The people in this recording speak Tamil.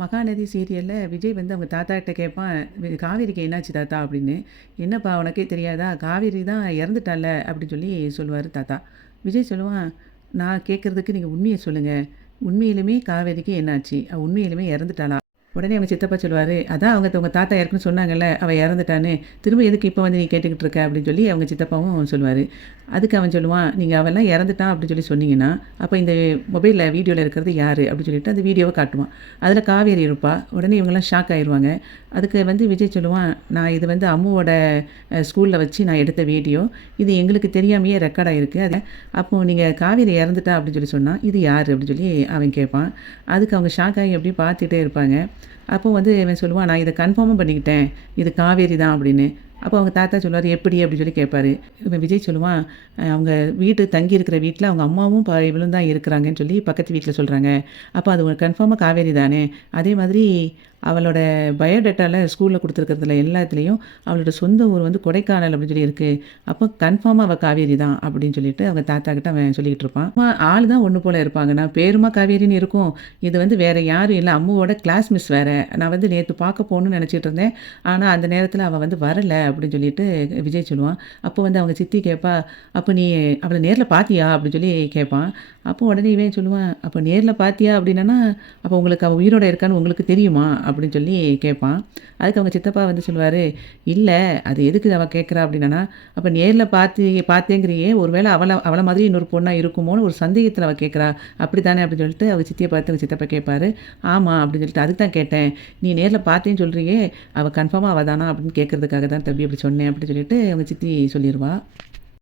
மகாநதி சீரியலில் விஜய் வந்து அவங்க தாத்தாகிட்ட கேட்பான், காவேரிக்கு என்னாச்சு தாத்தா அப்படின்னு. என்னப்பா உனக்கே தெரியாதா, காவேரி தான் இறந்துட்டால அப்படின்னு சொல்லி சொல்லுவார் தாத்தா. விஜய் சொல்லுவான், நான் கேட்குறதுக்கு நீங்கள் உண்மையை சொல்லுங்கள், உண்மையிலுமே காவேரிக்கு என்னாச்சு, உண்மையிலுமே இறந்துட்டாளா? உடனே அவங்க சித்தப்பா சொல்லுவார், அதான் உங்கள் தாத்தா யாருக்குன்னு சொன்னாங்கல்ல, அவள் இறந்துட்டான்னு, திரும்ப எதுக்கு இப்போ வந்து நீ கேட்டுக்கிட்டு இருக்க அப்படின்னு சொல்லி அவங்க சித்தப்பாவும் சொல்லுவார். அதுக்கு அவன் சொல்லுவான், நீங்கள் அவெல்லாம் இறந்துட்டான் அப்படின்னு சொல்லி சொன்னீங்கன்னா, அப்போ இந்த மொபைலில் வீடியோவில் இருக்கிறது யார் அப்படின்னு சொல்லிட்டு அந்த வீடியோவை காட்டுவான். அதில் காவேரி இருப்பா. உடனே இவங்கெல்லாம் ஷாக் ஆயிடுவாங்க. அதுக்கு வந்து விஜய் சொல்லுவான், நான் இது வந்து அம்முவோட ஸ்கூலில் வச்சு நான் எடுத்த வீடியோ, இது எங்களுக்கு தெரியாமையே ரெக்கார்ட் ஆகிருக்கு. அது அப்போது நீங்கள் காவேரி இறந்துட்டா அப்படின்னு சொல்லி சொன்னால் இது யார் அப்படின்னு சொல்லி அவன் கேட்பான். அதுக்கு அவங்க ஷாக் ஆகி அப்படியே பார்த்துட்டே இருப்பாங்க. அப்போ வந்து இவன் சொல்லுவான், நான் இதை கன்ஃபார்மும் பண்ணிக்கிட்டேன், இது காவேரி தான் அப்படின்னு. அப்போ அவங்க தாத்தா சொல்லுவார், எப்படி அப்படின்னு சொல்லி கேட்பாரு. இவன் விஜய் சொல்லுவான், அவங்க வீட்டு தங்கி இருக்கிற வீட்டில் அவங்க அம்மாவும் இவளும் தான் இருக்கிறாங்கன்னு சொல்லி பக்கத்து வீட்டில் சொல்கிறாங்க. அப்போ அது கன்ஃபார்மாக காவேரி தானே. அதே மாதிரி அவளோட பயோடேட்டாவில் ஸ்கூலில் கொடுத்துருக்கிறதுல எல்லாத்துலேயும் அவளோட சொந்த ஊர் வந்து கொடைக்கானல் அப்படின்னு சொல்லி இருக்குது. அப்போ கன்ஃபார்மாக அவள் காவேரி தான் அப்படின்னு சொல்லிட்டு அவங்க தாத்தா கிட்ட அவன் சொல்லிக்கிட்டு இருப்பான். ஆள் தான் ஒன்று போல் இருப்பாங்க. நான் பேருமா காவேரின்னு இருக்கும், இது வந்து வேறு யாரும் இல்லை, அம்முவோட கிளாஸ் மிஸ் வேறு. நான் வந்து நேற்று பார்க்க போகணுன்னு நினச்சிட்டு இருந்தேன், ஆனால் அந்த நேரத்தில் அவள் வந்து வரலை அப்படின்னு சொல்லிட்டு விஜய் சொல்லுவான். அப்போ வந்து அவங்க சித்தி கேட்பா, அப்போ நீ அவளை நேரில் பார்த்தியா அப்படின்னு சொல்லி கேட்பான். அப்போ உடனே இவன் சொல்லுவான், அப்போ நேரில் பார்த்தியா அப்படின்னா, அப்போ உங்களுக்கு அவள் உயிரோடு இருக்கான்னு உங்களுக்கு தெரியுமா அப்படின்னு சொல்லி கேட்பான். அதுக்கு அவங்க சித்தப்பா வந்து சொல்லுவார், இல்லை அது எதுக்கு அவள் கேட்குறா அப்படின்னா, அப்போ நேரில் பார்த்தேங்கிறியே, ஒருவேளை அவளை மாதிரி இன்னொரு பொண்ணாக இருக்குமோன்னு ஒரு சந்தேகத்தில் அவள் கேட்குறா, அப்படி தானே அப்படின்னு சொல்லிட்டு அவங்க சித்தியை பார்த்து அவங்க சித்தப்பா கேட்பார். ஆமாம் அப்படின்னு சொல்லிட்டு, அதுக்கு தான் கேட்டேன், நீ நேரில் பார்த்தேன்னு சொல்கிறியே, அவள் கன்ஃபார்மாக அவள் தானா அப்படின்னு கேட்குறதுக்காக தான் தம்பி அப்படி சொன்னேன் அப்படின்னு சொல்லிட்டு அவங்க சித்தி சொல்லிடுவா.